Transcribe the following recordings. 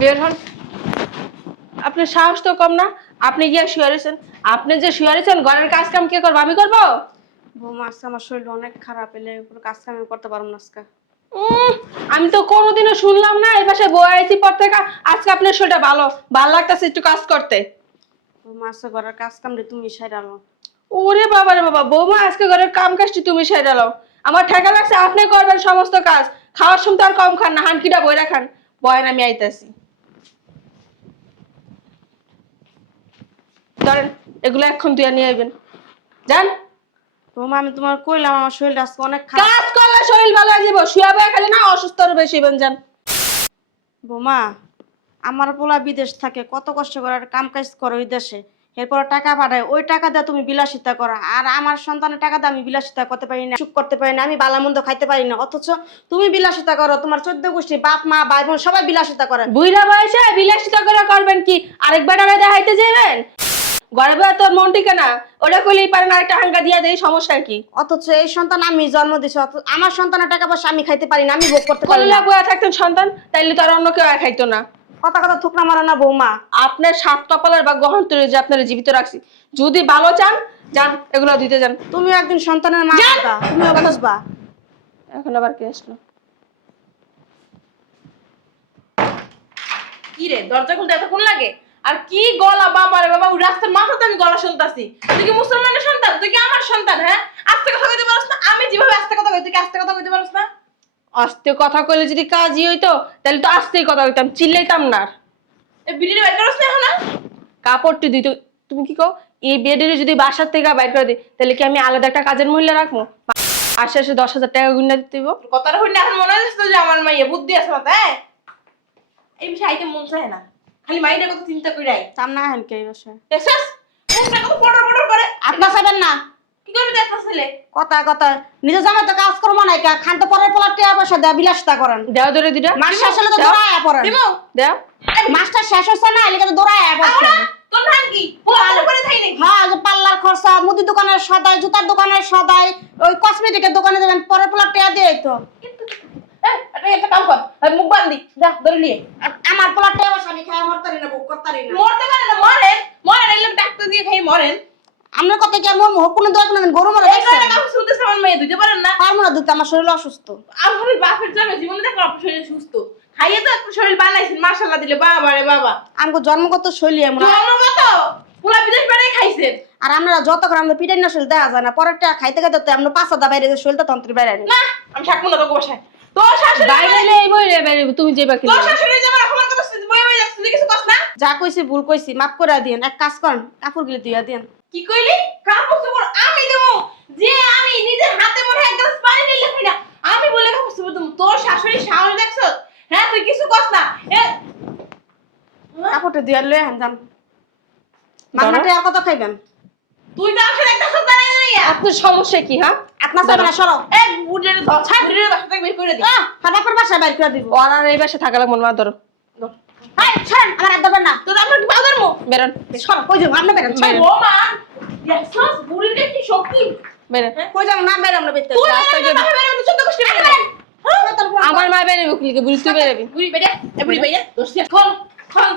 বের হন। আপনার সাহস তো কম না, আপনি গিয়ে শুয়ারেছেন। আপনি যে শুয়ারেছেন ঘরের কাজ কাম কে করবো? আমি করবো? বৌমা আজকে আমার শরীর অনেক খারাপ, এলে পুরো কাজ কাম করতে পারবো না আজকে। আমি তো কোনোদিনও শুনলাম না এই পাশে বয়াইছি পর থেকে আজকে আপনার শরীরটা ভালো ভালো লাগতেছে একটু কাজ করতে। বৌমা আজকে ঘরের কাজ কাম রে তুমি সাইরালো। ওরে বাবা রে বাবা, বৌমা আজকে ঘরের কাম কাজটি তুমি সেরালো। আমার ঠেকা লাগছে আপনি করবেন সমস্ত কাজ। খাওয়ার সময় তো আর কম খান না, হানকিটা বইরা খান। বয়েন আমি আইতাছি। ধরেন এগুলো এখন তুই নিয়ে আইবেন। যান। বৌমা আমি তোমার কইলাম আমার শরীরটা আজকে অনেক খারাপ। কাজ করলে শরীর ভালো হয়ে যাবো, শুয়া বয়ে খালি না অসুস্থ আরো বেশি হবেন। যান। বৌমা আমার পোলা বিদেশ থাকে, কত কষ্ট করে কাম কাজ করে ওই দেশে, এরপর টাকা পাঠায়, ওই টাকা দিয়ে তুমি বিলাসিতা করো। আর আমার সন্তানের টাকা দিয়ে আমি বিলাসিতা করতে পারি না, সুখ করতে পারি না, আমি বালা মন্দ খাইতে পারি না, অথচ তুমি বিলাসিতা করো। তোমার 14 গোষ্ঠী বাপ মা ভাই বোন সবাই বিলাসিতা করে। বুইড়া বয়সে বিলাসিতা করে করবেন কি? আরেকবার আরে দেখাইতে যাবেন? গর্বে তোর মন টিকে না, ওটা কইলেই পারেন আরেকটা হাঙ্গা দিয়া দেই, সমস্যা কি? অথচ এই সন্তান আমি জন্ম দিছি, আমার সন্তানের টাকা পয়সা আমি খাইতে পারি না, আমি ভোগ করতে পারি কলিলা না। বয়া থাকতেন সন্তান, তাইলে তো আর অন্য কেউ আর খাইতো না। কথা কথা থুকরা মারো না বৌমা। আপনার সাত কপালের বা গ্রহণ তৈরি যে আপনারা জীবিত রাখছি। যদি ভালো চান যান, এগুলো দিতে যান। তুমি একদিন সন্তানের মা হবা, তুমিও বুঝবা। এখন আবার কে আসলো? কি রে দরজা খুলতে এতক্ষণ লাগে? আর কি গলা বাবা রে বাবা, ওই রাস্তার মাথাতে আমি গলা শুনতাছি। তুই কি মুসলমানের সন্তান? তুই কি আমার সন্তান? হ্যাঁ, আস্তে কথা কইতে পারছ না? আমি যেভাবে আস্তে কথা কই তুই কি আস্তে কথা কইতে পারছ না? আস্তে কথা কইলে যদি কাজই হইতো তাহলে তো আস্তেই কথা কইতাম, চিল্লাইতাম না। আর এই বিড়ির বাইর করছ না এখন? কাপড়টি দিত। তুমি কি কও এই বেডের যদি বাসার থেকে বাইর করে দিই তাহলে কি আমি আলাদা একটা কাজের মহিলা রাখবো? আসে আসে 10,000 টাকা গুণা দিতে হইব। কথাটা হইনা এখন মনে হচ্ছে যে আমার মাইয়া বুদ্ধি আছে মাথায়। এই বিষয়ে আইতে মন চায় না, খালি মাইন্ডের কথা চিন্তা করে আই। তাম না হেন কে এই বাসায় দেখছস মুখটা কত পড়র পড়র করে। আপনার চাইবেন না। কি করবি দেখছ ছেলে? কথা কথা নিজে জামাই তো কাজ করবো না, খান তো পরের পোলা টিয়া পয়সা দেয়া বিলাসিতা করেন। দেও ধরে দিটা। মাস শেষ হলে তো দৌড়ায় পড়েন। দিমু দেও। মাসটা শেষ হচ্ছে না, এলিকে তো দৌড়ায় পড়ছেন। তোর নাম কি? পোলা করে থাই নাকি? হ্যাঁ, যে পার্লার খরচা, মুদি দোকানের সদাই, জুতার দোকানের সদাই, ওই কসমেটিকের দোকানে যাবেন, পরের পোলা টিয়া দিয়ে তো। একটা কাম কর, মুখ বান্ধি যা ধরে নিয়ে। আমার পোলা টিয়া পয়সা আমি খাই মরতারি না, ভোগ করতারি না। মরতে পারে না, মরেন মরেন, এলে ডাক্তার দিয়ে খাই মরেন। আমরা কত কি আর মরমু? কোনো দোয়া কোনো গরু মরে এই দেখছেন? কারণে কাউকে শুনতেছে আমার মেয়ে দিতে পারেন না। পারবো না দিতে, আমার শরীর অসুস্থ। আমার বাপের জন্য জীবনে দেখো আপনার শরীর সুস্থ, খাইয়ে তো আপনার শরীর বানাইছেন মাশাআল্লাহ দিলে বাবা রে বাবা। আমাকে জন্মগত শৈলী এমন। জন্মগত পুরা বিদেশ বাড়াই খাইছেন। আর আমরা যত করে আমরা পিটাই না শরীর দেখা যায় না, পরের টা খাইতে খাইতে তো আমরা 5 বাইরে শরীরটা তন্ত্রের বাইরে নেই। না আমি থাকবো না তোকে বসায়। তোর শাশুড়ি বাইরে এই বই রে বাইরে তুমি যে বাকি তোর শাশুড়ি যেমন আমার কথা বই বই যাচ্ছে, তুই কিছু কস না? যা কইছি ভুল কইছি, মাফ করে দিন। এক কাজ করেন, কাপড়গুলো দিয়ে দিন। কি কইলি? কাপড় চোপড় আমি দেবো? যে আমি নিজের হাতে মনে এক গ্লাস পানি নিলে খাই না, আমি বলে কাপড় চোপড় দেবো? তোর শাশুড়ি সাহস দেখছ? হ্যাঁ তুই কিছু কস না। কাপড়টা দিয়ে লয়ে আন যান। মাথাটা আর কত খাইবেন? তুই তো আসলে একটা সন্তান নাই। আপনার সমস্যা কি? হ্যাঁ আপনার সাথে না সরো। এক বুড়ির ধর বুড়ির বাসা থেকে বের করে দি। বাপের বাসায় বাইর করে দিব। ওর আর এই বাসা থাকা লাগবে না। ধরো এই ছাড়েন, আমার আর ধরবেন না। তোর আমার কি বাজার মো বেরোন। সরো, কই যাবো? আপনি বেরেন। বেরোন। ও মা দেখছস বুড়ির কি শক্তি। বেরোন। কই যাবো? না বেরেন, আমরা বেরতে। তুই রাস্তায় না গিয়ে- ভাবে তো 14 কষ্ট করে। আমার মা বেরোবে কি বুঝি তুই বেরোবি? বুড়ি বেটা এ বুড়ি বেটা দোস্ত খোল খোল।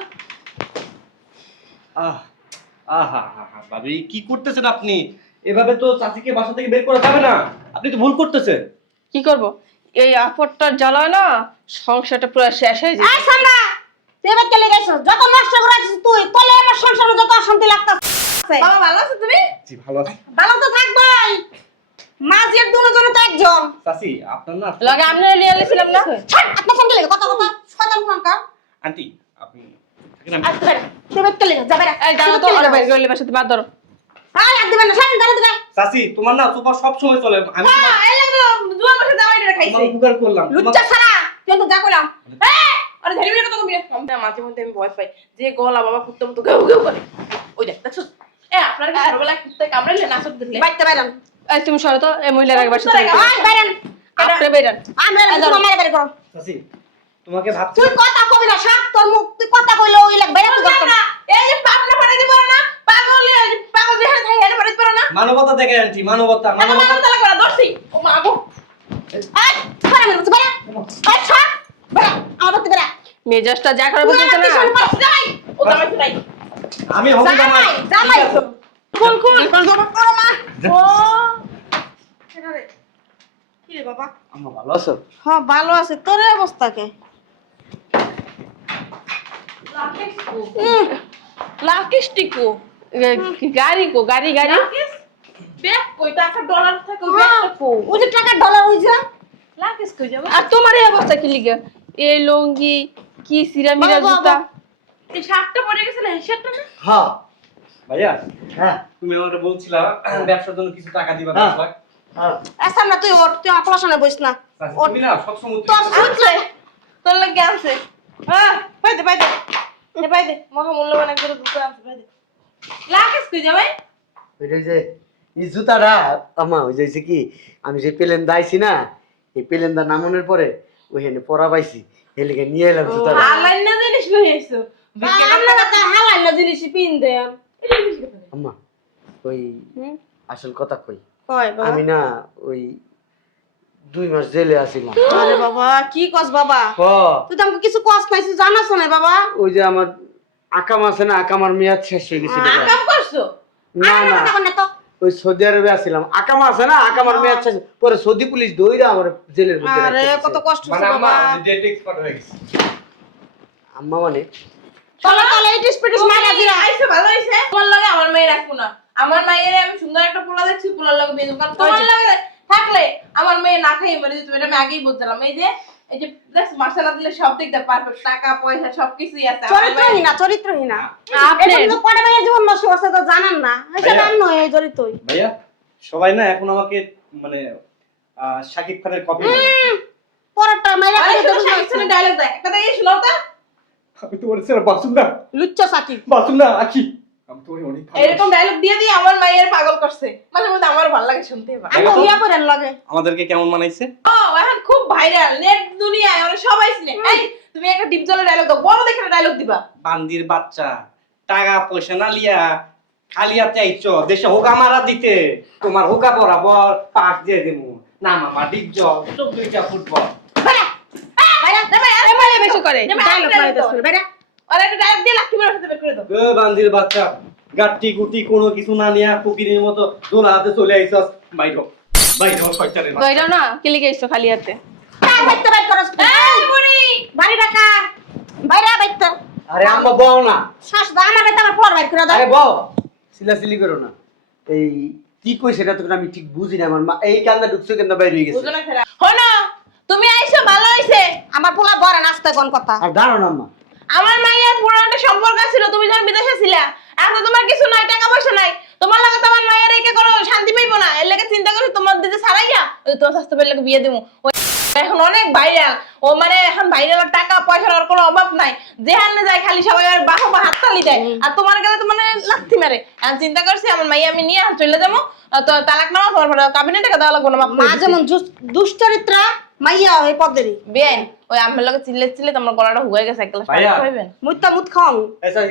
আহা ভাবি কি করতেছেন আপনি? এভাবে তো চাচিকে বাসা থেকে বের করা যাবে না, আপনি তো ভুল করতেছেন। কি করব? এই আপদটার জ্বালায় না সংসারটা পুরো শেষ হয়ে যায়। এই সামনা, তুই এবার চলে গেছিস। যত নষ্ট করেছিস তুই, তোলে আমার সংসারে যত অশান্তি লাগতাছে। বাবা ভালো আছো তুমি? জি ভালো আছি। ভালো তো থাকবাই, মাঝের দুজনে তো একজন। চাচি আপনার না লগে আপনারা লিয়ে এসেছিলাম না? ছাড়, আপনার সঙ্গে লেগে কথা কথা শয়তান কোনকা। আন্টি আপনি থাকেন আমি- আচ্ছা বেরে, তুই এবার চলে যা বেরে। এই দাঁড়াও তো, ওরা বের করলে বাসাতে বাদ ধরো। আয় আর দিবেন না, ছাড়েন, দাঁড়া দিবে। চাচি তোমার না সুপার সব সময় চলে, আমি হ্যাঁ এই লাগলো জোয়ান মাসে জামাইটা তোমার খাইছে। উপকার করলাম। লুচ্চা ছাড়া, তুই তো যা কইলাম। হ্যাঁ আরে ঝাড়ি মেরে কথা কবি না। মাঝে মধ্যে আমি ভয় পাই যে গলা বাবা কুত্তা মতো গেউ গেউ করে। ওই দেখ দেখছস এ আপনার কি ছোটবেলায় কুত্তা কামড়াইলে নাচত দিলে? বাইতে বাইরান। এই তুমি সরো তো, এই মহিলার এক বাসা থেকে। আয় বাইরান। আপনি বেরান। আমরা তোমার মায়ের বাড়ি করো। চাচি তোমাকে ভাবছি তুই কথা কবি না, সাত তোর মুখ, তুই কথা কইলে ওই লাগ বাইরে তুই করতে না। এই যে পাপনা পাড়া দিতে পারো না, পাগল পাগল যে হাতে হেড পাড়া দিতে পারো না। মানবতা দেখে আন্টি, মানবতা মানবতা মানবতা। তালা করা দর্শি। ও মা গো। আয় ছাড়া মেরে বাইরে। আয় ছাড়। বাইরে, আমার বাড়ি বাইরে। মেজাজটা যা খারাপ হচ্ছে না। যাই ও দাঁড়াই নাই আমি হবো জামাই। জামাই কোন কোন মা ও কি রে বাবা? আম্মা ভালো আছো? হ্যাঁ ভালো আছে, তোর এই অবস্থা কে? লাকিস টিকো গাড়ি কো, গাড়ি গাড়ি লাকিস ব্যাগ কই টাকা ডলার থাকে ব্যাগটা কো ওই যে টাকার ডলার ওই যে লাকিস কই যাবে আর তোমার এই অবস্থা কি লিগে? এই লুঙ্গি কি সিরামিরা বাবা, জুতা? এই শার্টটা পরে গেছিল এই শার্টটা না হ্যাঁ ভাইয়া, হ্যাঁ তুমি আমাকে বলছিলা ব্যবসার জন্য কিছু টাকা দিবা, হ্যাঁ। 10 লাখ। হ্যাঁ আচ্ছা না, তুই ওর, তুই আমার পোলার সামনে বসিস না। চাচি, তুমি না সবসময় তোর আনছে তোর লাগে আনছে হ্যাঁ পাইদে পাইদে এ পাইদে মহামূল্যবান একটা জুতা আনছে পাইদে লাকিস কই যাবে ওইটা যে এই জুতাটা আমা ওই যে হইছে কি আমি যে প্লেন দাইছি না, এই প্লেনটা নামানোর পরে ওইখানে পরা পাইছি, এলিকে নিয়ে এলাম জুতাটা। আলাইন না জিনিস লই আইছো আমরা কথা হাওয়াই না জিনিস পিন দেন। আম্মা ওই আসল কথা কই, কয় বাবা? আমি না ওই 2 মাস জেলে আছিলাম। আরে বাবা কি কস বাবা? হ তুই তো আমাকে কিছু কস পাইছিস জানাস না বাবা? ওই যে আমার আকাম আছে না, আকামার মেয়াদ শেষ হয়ে গেছিল। কাম করছো না আরে না কথা বল না তো। ওই সৌদি আরবে আছিলাম, আকামা আছে না, আকামার মেয়াদ শেষ, পরে সৌদি পুলিশ দইরা আমার জেলের মধ্যে আরে রাখতে কত দিছে। কষ্ট মানে হচ্ছে আম্মা বাবা। ডেট এক্সপার্ট হয়ে গেছে। আম্মা মানে চলো চলো এই ডিসপিটিস মারা দিরা। আইছে ভালো হইছে তোমার লাগে আমার মেয়ে রাখবো না আমার মায়ের আমি সুন্দর একটা পোলা দেখছি পোলার লাগে বিয়ে দেবো কারণ তোমার লাগে থাকলে আমার মেয়ে না খাই মরে যেত এটা আমি আগেই বলছিলাম এই যে দেখছ মার্শাল্লাহ দিলে সব দিক দিয়ে পারফেক্ট টাকা পয়সা সবকিছুই আছে আমার মেয়ে- চরিত্রহীনা চরিত্রহীনা। আপনি এটা তো পড়ে ভাইয়া জীবন নষ্ট করছে তো জানেন না। এটা ভাইয়া। জান নয় এই চরিত্রই। ভাইয়া সবাই না এখন আমাকে মানে শাকিব খানের কপি বলে। পরেরটা মাইরা আরে খালি শুধু দেখুন শাকিব ডায়লগ দেয় একটা দেখে শোনাও তো আমি তোমার ছেলে বাসুন্দা, লুচ্চা সাকিব। বাসুন্দা আখি, আমি তোমার অনেক ভালোবাসি। এরকম ডায়লগ দিয়ে দিয়ে আমার মায়ের পাগল করছে মাঝে মধ্যে আমার ভালো লাগে শুনতে এবার আমি বিয়া করেন লাগে। আমাদেরকে কেমন মানাইছে? ও এখন খুব ভাইরাল নেট দুনিয়ায় ওরা সবাই চিনে এই তুমি একটা ডিপ জলের ডায়লগ দাও বড় দেখে ডায়লগ দিবা বান্দির বাচ্চা, টাকা পয়সা না লিয়া খালি হাতে আইছো দেশে হোকা মারা দিতে, তোমার হোকা বরাবর পাক দিয়ে দিমু না মামা ডিপজল 24টা ফুটবল। বাইরা বাইরা এ মাইয়া বেশি করে। ডায়লগ মারিতেছ বেটা। আর একটা ডায়লগ দিয়ে লাকি মেরে সাথে বের করে দাও এ বান্দির বাচ্চা, গাট্টি গুটি কোনো কিছু না নিয়া ফকিরের মতো দোলা হাতে চলে আইছস, বাইরো বাইরো শয়তানের বাচ্চা। দইরা না কি লিগে আইছো খালি হাতে? কার বাইতে বাইত করছ? এই বুড়ি বাড়ি ডাকা। বাইরা বাইতে। আরে আম্মা বও না, শ্বাস দাও আমার বাইতে আমার পর বাইত করে দাও। আরে বও, সিলাসিলি করো না। এই কি কই সেটা তো আমি ঠিক বুঝি না, আমার মা এই কান্দা ঢুকছে কেন বাইরে হয়ে গেছে। বুঝো না খেলা হনো তুমি আইছো ভালো হইছে আমার পোলা বড় নাস্তা কোন কথা? আর দাঁড়াও না আম্মা, আমার মায়ের পুরানো সম্পর্ক ছিল তুমি যখন বিদেশে ছিলা এখন তোমার কিছু নাই টাকা পয়সা নাই তোমার লাগে তোমার মায়ের একে কোনো শান্তি পাইবো না এর লাগে চিন্তা করি তোমার দিতে ছাড়াইয়া ওই তোমার স্বাস্থ্য পেলে লাগে বিয়ে দেবো এখন অনেক ভাইরাল ও মানে এখন ভাইরাল টাকা পয়সার আর কোনো অভাব নাই যেখানে যায় খালি সবাই আর বাহা বা হাততালি দেয় আর তোমার গেলে তো মানে লাথি মারে আমি চিন্তা করছি আমার মাইয়া আমি নিয়ে চলে যাবো তো তালাক নাও তোমার কাবিনে টাকা দেওয়া লাগবো না মাপ মা যেমন দুশ্চরিত্রা মাইয়া এই পদেরই। বেন ওই আমার লগে চিল্লে চিল্লে তোমার গলাটা হুয়ে গেছে এক গ্লাস পানি ভাইয়া। খাইবেন মুত্তা মুত খাও। আচ্ছা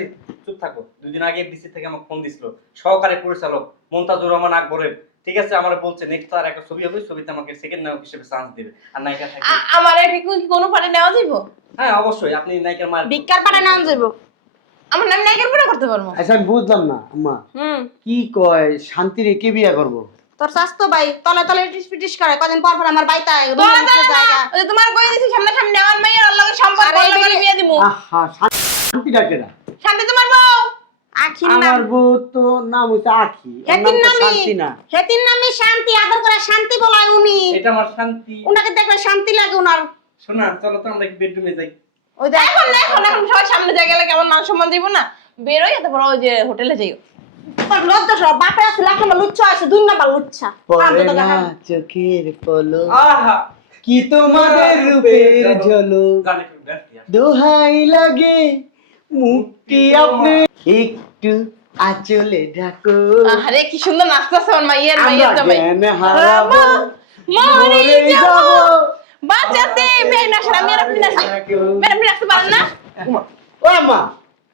চুপ থাকো, 2 দিন আগে ডিসি থেকে আমাকে ফোন দিছিল সহকারী পরিচালক মুনতাজুর রহমান আকবরের, ঠিক আছে আমার বলছে নেক্সট আর একটা ছবি হবে, ছবিতে আমাকে সেকেন্ড নায়ক হিসেবে চান্স দিবে আর নায়িকা থাকবে। আমার কি কোনো পানি নেওয়া যাইব হ্যাঁ অবশ্যই, আপনি নায়িকার মায়ের ভিক্ষার পাড়া নাম যাইব। আমার নাম নায়কের পুরো করতে পারবো আচ্ছা আমি বুঝলাম না আম্মা, কি কয় শান্তি রেখে বিয়া করবো? তোর স্বাস্থ্য ভাই তলে তলে টিস করে কদিন পর পর আমার বাইতে আয় তোরা রুমে জানো না, জায়গা। ওই যে তোমার কই দিছি সামনে সামনে আমার মেয়ের আল্লাহর সম্পর্ক আরে করলে করে এই- বিয়ে দিমু আহা শান্তি ডাকে না, শান্তি তোমার বউ আখির নাম আমার বউ তো নাম হচ্ছে আখি, ওর নাম হেতির তো নামই শান্তি না। হেতির নামই শান্তি আদর করে শান্তি বলায় উনি। এটা আমার শান্তি। উনাকে দেখলে শান্তি লাগে উনার। শোনা চলো তো আমরা বেডরুমে যাই। ওই দেখ এখন না এখন এখন সবাই সামনে জায়গা গেলে কেমন মান সম্মান দিব না বেরোই তারপর ওই যে হোটেলে যাইও তোর লজ্জা সব বাপে আছে লাখ নাম্বার লুচ্চা আছে 2 নাম্বার লুচ্চা। পরে না চোখের পলক, আহা কি তোমাদের রূপের ঝলক, গানে একটু ব্যাস দিয়া। দোহাই লাগে মুক্তি আপনি একটু আঁচলে ঢাকো, আরে কি সুন্দর নাচতেছে আমার মাইয়ের আমরা মাইয়ের জামাই জ্ঞান হারাবো মরে মরে যাব যাবো, বাঁচাতে বে না সারা মেয়ের আপনি না মেয়ের আপনি রাখতে পারেন না ওমা, ও আম্মা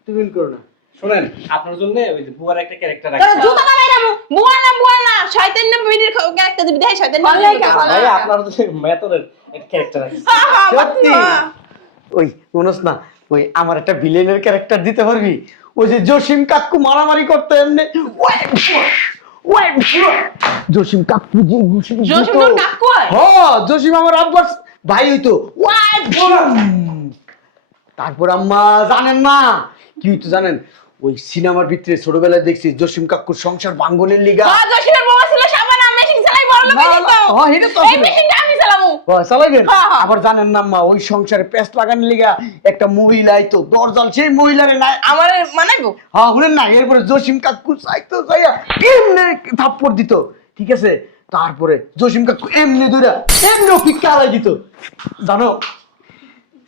তুমি করো না। শোনেন আপনার জন্য ওই যে বুয়ার একটা ক্যারেক্টার তোর রাখছি। জুতা বাইরামু। বুয়া না শয়তান না বিড়ির একটা দিবি দেয় শয়তান না ভাই আপনার জন্য মেথরের একটা ক্যারেক্টার রাখছি। সত্যি ওই মনস না ওই আমার একটা ভিলেনের ক্যারেক্টার দিতে পারবি? ওই যে জসিম কাকু মারামারি করতে এমনি জসিম কাকু যে ঘুষি দিত। জসিম তোর কাকু হয়? হ্যাঁ, জসিম আমার আব্বার ভাই হইতো। তারপর আম্মা জানেন না কি হইতো জানেন? ওই সিনেমার ভিতরে ছোটবেলায় দেখছি জসিম কাকুর সংসার ভাঙ্গনের লিগা। হ্যাঁ, জসিমের বাবা ছিল সাবানা মেশিন চালাই বড় লোক হইতো। হ্যাঁ, এটা তো এই মেশিনটা আমি চালামু। চালাইবেন? হ্যাঁ, হ্যাঁ। আবার জানেন না আম্মা, ওই সংসারে পেস্ট লাগানোর লিগা একটা মহিলা আইতো দরজাল, সেই মহিলারে নাই আমার মানাইবো? হ্যাঁ বলেন না। এরপরে জসিম কাকু চাইতো যাইয়া এমনি থাপ্পড় দিত, ঠিক আছে? তারপরে জসিম কাকু এমনি ধরে এমনি ফিক্কা আলাই দিত। জানো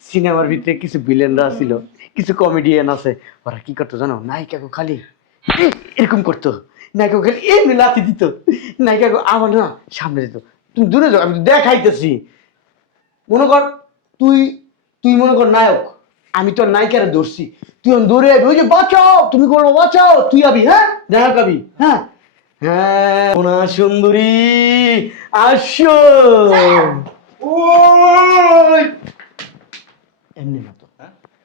সিনেমার ভিতরে কিছু ভিলেনরা ছিল, কিছু কমেডিয়ান আছে, ওরা কি করতো জানো? নায়িকাকে খালি এরকম করতো, নায়িকাকে খালি এমনি লাথি দিত, নায়িকাকে আবার না সামনে দিত। তুমি দূরে যাও, আমি তো দেখাইতেছি। মনে কর তুই তুই মনে কর নায়ক, আমি তোর নায়িকারে ধরছি, তুই দৌড়ে আবি, ওই যে বাঁচাও, তুমি করবো বাঁচাও, তুই আবি, হ্যাঁ নায়ক আবি, হ্যাঁ হ্যাঁ সোনা সুন্দরী আসো। ওই এমনি না তো,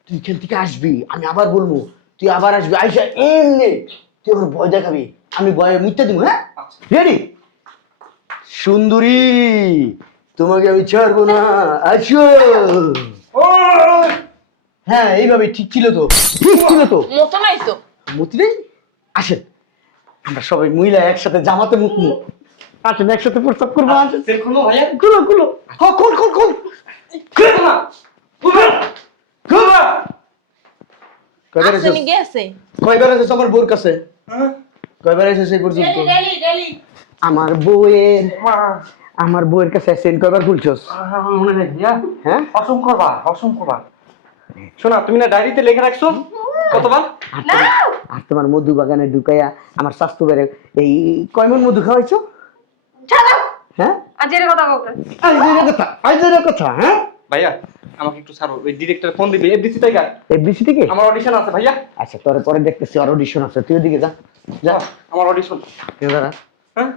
তুই এখান থেকে আসবি, আমি আবার বলবো, তুই আবার আসবি, আইসা এমনি তুই আমার ভয় দেখাবি, আমি ভয়ে মুইতে দিব, হ্যাঁ রেডি? সুন্দরী তোমাকে আমি ছাড়বো না, আসো। হ্যাঁ এইভাবে ঠিক ছিল তো, ঠিক ছিল তো, মতো নাই তো। মতি নেই? আসেন আমরা সবাই মহিলা একসাথে জামাতে মুতমু, আসেন একসাথে প্রস্তাব করবো। আসেন খুলো ভাইয়া, খুলো খুলো, হ্যাঁ খোল খোল খোল, খুলো না, খুলো, খুলো। কয়বার আসেনি এসেছ? গেছে। কয়বার এসেছ আমার বউর কাছে? হ্যাঁ? কয়বার এসেছ এই পর্যন্ত? Daily daily. আমার বউয়ের কাছে এসেছেন কয়বার খুলছস? মনে নেই ভাইয়া। হ্যাঁ অসংখ্যবার। শোনা, তুমি না ডায়েরিতে লিখে রাখছো কতবার? আর তোমার মধু বাগানে ঢুকাইয়া আমার স্বাস্থ্য বেড়ে এই কয় মণ মধু খাওয়াইছো? হ্যাঁ আজের কথা কাউকে আইজের কথা, হ্যাঁ ভাইয়া আমাকে একটু ছাড়ো, ওই ডিরেক্টর ফোন দিবি এফডিসি থেকে। এফডিসি থেকে? আমার অডিশন আছে ভাইয়া। আচ্ছা তোর পরে দেখতেছি, আর অডিশন আছে, তুই ওদিকে যা যা। আমার অডিশন। কেন দাঁড়া, হ্যাঁ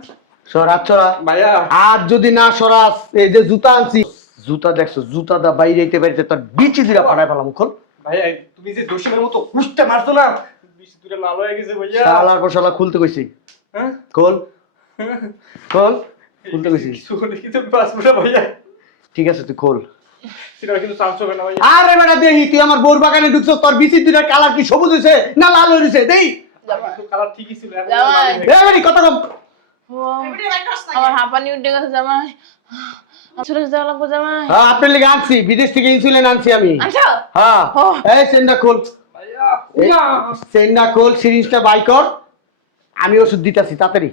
সরাস সরা। ভাইয়া, আর যদি না সরাস, এই যে জুতা আনছি, জুতা দেখছো, জুতা দা বাইরে বাইরে তোর বিচি দিরা ফাটাই ফেলাম। খোল ভাইয়া তুমি যে দোষীমের মতো কুষ্টা মারছো না, বেশি দূরে লাল হয়ে গেছে ভাইয়া। শালার পর শালা খুলতে কইছি, হ্যাঁ খোল খোল, খুলতে কইছি। কিছু বাঁচবো না ভাইয়া। ঠিক আছে তুই খোল। সেটা কিন্তু চান্স হবে না ভাইয়া। আরে বেটা দেখি, তুই আমার বোর বাগানে ঢুকছো, তোর বিচি দিরা কালার কি সবুজ হইছে না লাল হইছে? দেই কালার ঠিকই ছিল, এখন জামাই। লাল হয়ে গেছে। এই বেটি কথা কম। আমার হাঁপানি উঠে গেছে জামাই। ছোট যাওয়া লাগবো জামাই। হ্যাঁ আপনার লিগে আনছি, বিদেশ থেকে ইনসুলিন আনছি আমি। আচ্ছা। হ্যাঁ ও। এই সেন্ডা খোল, ভাইয়া, এই উমা, সেন্ডা খোল, সিরিঞ্জটা বাই কর, আমি ওষুধ দিতাছি তাড়াতাড়ি।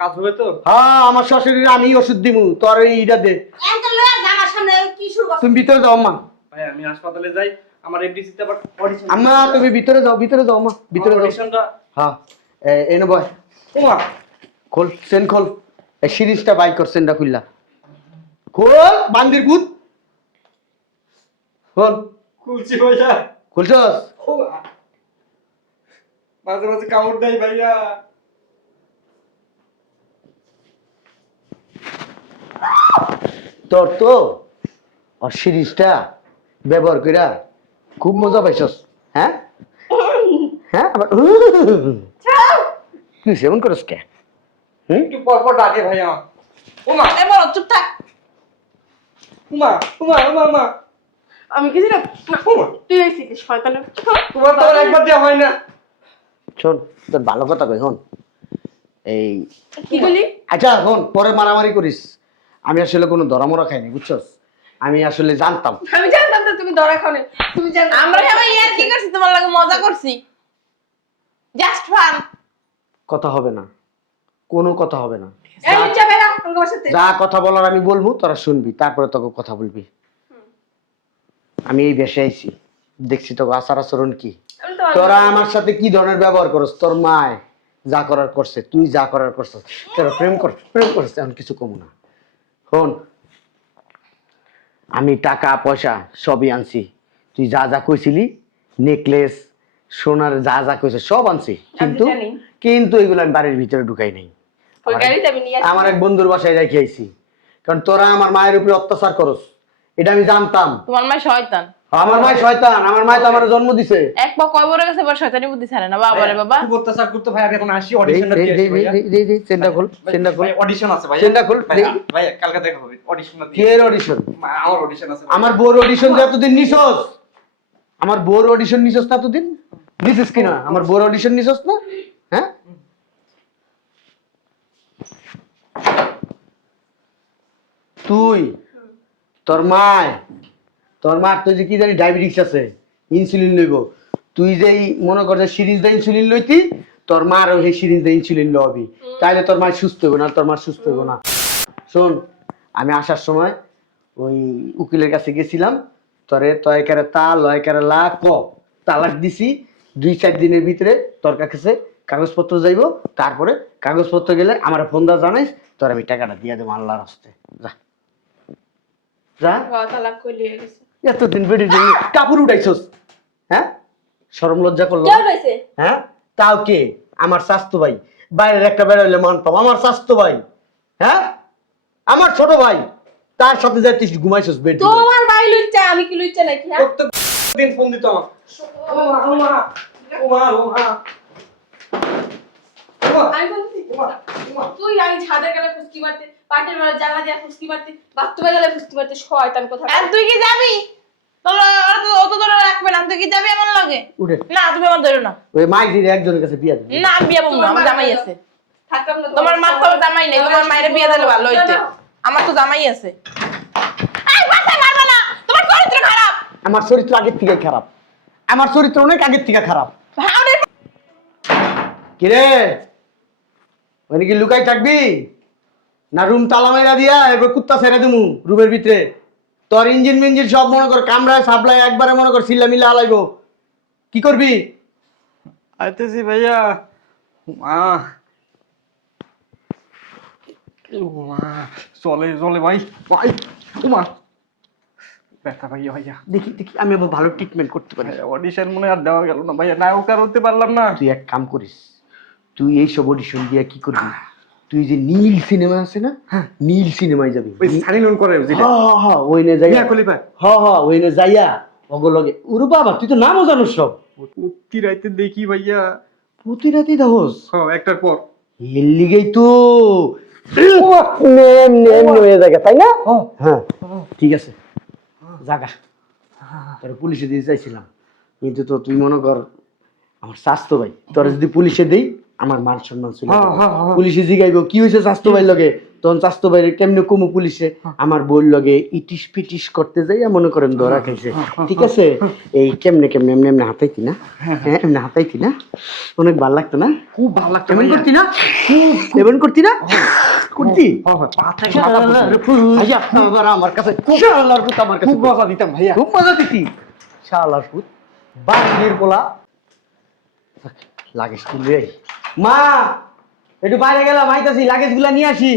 কাজ হবে তো? হ্যাঁ আমার শ্বশুরের আমি ওষুধ দিমু, তোর এই ইটা দে। তুমি ভিতরে যাও আম্মা, ভাইয়া আমি হাসপাতালে যাই, আমার এফডিসি তে আবার অডিশন। আম্মা তুমি ভিতরে যাও, ভিতরে যাও আম্মা, ভিতরে যাও। অডিশনটা। হ্যাঁ এনে বয়, ওমা, খোল সেন খোল, এই সিরিজটা বাই কর, সেনটা খুললা খোল, বান্দির ভূত খোল। খুলছি ভাইয়া। খুলছস? ওমা, মাঝে মাঝে কামড় দেয় ভাইয়া। তোর তো আর সিরিজটা ব্যবহার কইরা খুব মজা পাইছস, হ্যাঁ হ্যাঁ আবার তুই সেমন করস কে? একটু পর পর ডাকে ভাইয়া। ওমা, এ বড় চুপ থাক। ওমা, ওমা, ওমা, ওমা, আমি কিছু না, ওমা। তুই এসেছিস শয়তানের। তোমার তো আর একবার দেওয়া হয় না। শোন তোর ভালো কথা কই, হন এই কি বলি? আচ্ছা হন, পরে মারামারি করিস। আমি আসলে কোনো ধরামরা খাইনি, বুঝছস? আমি আসলে জানতাম। আমি জানতাম তো তুমি ধরা খাও না, তুমি জানো আমরা সবাই ইয়ার কি করছি, তোমার লাগে মজা করছি। Just fun. কথা হবে না, কোনো কথা হবে না। এই নিচে বেরা আমার সাথে। যা কথা বলার আমি বলবো, তোরা শুনবি, তারপরে তোকে কথা বলবি। আমি এই বেশে আইছি, দেখছি তোকে আচার আচরণ কি, আমি তো তোরা আমার সাথে কি ধরনের ব্যবহার করস। তোর মায় যা করার করছে, তুই যা করার করছিস, তোরা প্রেম করছিস, এখন কিছু কমু না। শোন আমি টাকা পয়সা সবই আনছি, তুই যা যা কইছিলি, নেকলেস সোনার যা যা কইছে সব আনছি, কিন্তু জানি। কিন্তু এগুলো আমি বাড়ির ভিতরে ঢুকাই নাই। ওই গাড়িতে আমি নিয়ে আসি। আমার এক বন্ধুর বাসায় রেখে আইছি, কারণ তোরা আমার মায়ের উপরে অত্যাচার করস, এটা আমি জানতাম। তোমার মা শয়তান। আমার মা শয়তান, আমার মা তো আমার জন্ম দিছে। এক পা কয় বড় গেছে, এবার শয়তানি বুদ্ধি ছাড়ে না বাবা রে বাবা। খুব অত্যাচার করতে ভাই, আমি এখন আসি অডিশনটা দিয়ে আসি ভাইয়া। চেন্ডা খোল, চেন্ডা খোল। ভাই অডিশন আছে ভাইয়া। চেন্ডা খোল, ভাইয়া কালকে দেখা হবে, অডিশনটা দিয়ে। কিয়ের অডিশন? আমার অডিশন আছে। আমার বোর অডিশন যে এতদিন নিছস, আমার বোর অডিশন নিছস না এতদিন? নিছিস কিনা? আমার বোর অডিশন নিছস না? হ্যাঁ, তুই তোর মার তো যে কি জানি ডায়াবেটিস আছে, ইনসুলিন লইব। তুই যেই মনে কর যে সিরিজ দিয়ে ইনসুলিন লইতি, তোর মারও সেই সিরিজ দিয়ে ইনসুলিন লবি, তাইলে তোর মা সুস্থ হইব না, তোর মা সুস্থ হইব না। শোন, আমি আসার সময় ওই উকিলের কাছে গেছিলাম, তোরে তয় করে তা লয় করে লা ক তালাক দিছি। 2-4 দিনের ভিতরে তোর কাছে কাগজপত্র যাইব, তারপরে কাগজপত্র গেলে আমার ফোন দা জানাইস, তোর আমি টাকাটা দিয়ে দেবো আল্লাহর হস্তে। যা যা। তালাক কই লিয়ে গেছে। এতদিন বেড়ে কাপড় উঠাইছস, হ্যাঁ? শরম লজ্জা করলো? কে উঠাইছে? হ্যাঁ, তাও কে? আমার স্বাস্থ্য ভাই। বাইরের একটা বেরোইলে মানতাম, আমার স্বাস্থ্য ভাই। হ্যাঁ, আমার ছোট ভাই, তার সাথে যাই তুই ঘুমাইছস বেড। তোমার ভাই লুচ্চা, আমি কি লুচ্চা নাকি? হ্যাঁ, প্রত্যেকদিন ফোন দিত আমার। ওমা আমি বলছি তুই, আমি ছাদে গেলে ফুসকি মারতে, পাটের বেলা জানলা দিয়ে ফুসকি মারতে, বাথরুমে গেলে ফুসকি মারতে, শয়তান কোথা। আর তুই কি যাবি? তোর অত ধরে রাখবে না, তুই কি যাবি আমার লগে? উঠে না তুমি আমার ধরো না। ওই মাইজির একজনের কাছে বিয়া দিবি। না আমি বিয়ে করবো না, আমার জামাই আছে। থাকতাম না তোমার মা তো জামাই নেই, তোমার মায়ের বিয়ে দিলে ভালো হইতে। আমার তো জামাই আছে। এই বাচ্চা মারবে না, তোমার চরিত্র খারাপ। আমার চরিত্র আগের থেকে খারাপ, আমার চরিত্র অনেক আগের থেকে খারাপ। ভাড়ে কিরে, ওখানে কি লুকাই থাকবি না রুম তালা মাইরা দিয়া এবার কুত্তা ছেড়ে দিমু রুমের ভিতরে? তোর ইঞ্জিন মিঞ্জিন সব মনে কর কামড়ায় সাপ্লাই একবারে মনে কর সিল্লা মিল্লা আলাইব। কি করবি? আইতেছি ভাইয়া। মা ওমা চলে চলে ভাই ভাই। ওমা ব্যথা ভাইয়া ভাইয়া। দেখি দেখি আমি আবার ভালো ট্রিটমেন্ট করতে পারি। অডিশন মনে আর দেওয়া গেল না ভাইয়া, নায়ক আর হতে পারলাম না। তুই এক কাম করিস, তুই এইসব অডিশন দিয়া কি করবি, তুই যে নীল সিনেমা আছে না, নীল সিনেমায় যাবি। ওই সানিলন করে যেটা। ওইনে যাইয়া, মিয়া খলিফা। ওইনে যাইয়া অগলগে ওরে বাবা, তুই তো নামও জানোস সব। প্রতি রাইতে দেখি ভাইয়া। প্রতি রাতেই দাহস? হ্যাঁ, একটার পর। এর লিগেই তো নেম নেম হয়ে জায়গা, তাই না? হ্যাঁ, ঠিক আছে জাগা। তোর পুলিশে দিয়ে চাইছিলাম, কিন্তু তো তুই মনে কর আমার স্বাস্থ্য ভাই, তোরা যদি পুলিশে দেই আমার মান সম্মান ছিল। পুলিশে জিগাইব কি হয়েছে স্বাস্থ্য ভাই লগে, তখন স্বাস্থ্য ভাই কেমনে কমু পুলিশে, আমার বই লগে ইটিস পিটিস করতে যাই মনে করেন ধরা খাইছে। ঠিক আছে, এই কেমনে কেমনে এমনি এমনি হাতাইতি না? হ্যাঁ, এমনি হাতাইতি না? অনেক ভালো লাগতো না? খুব ভালো লাগতো এমন ভাইয়া। করতি না? এমন করতি না? করতি? ভাইয়া, আবার আমার কাছে শালার পুত, আমার কাছে খুব মজা দিতাম ভাইয়া। খুব মজা দিতি। শালার পুত, বাড়ির পোলা লাগেজ তুলে। মা একটু বাইরে গেলাম, আইতাছি, লাগেজ গুলা নিয়ে আসি।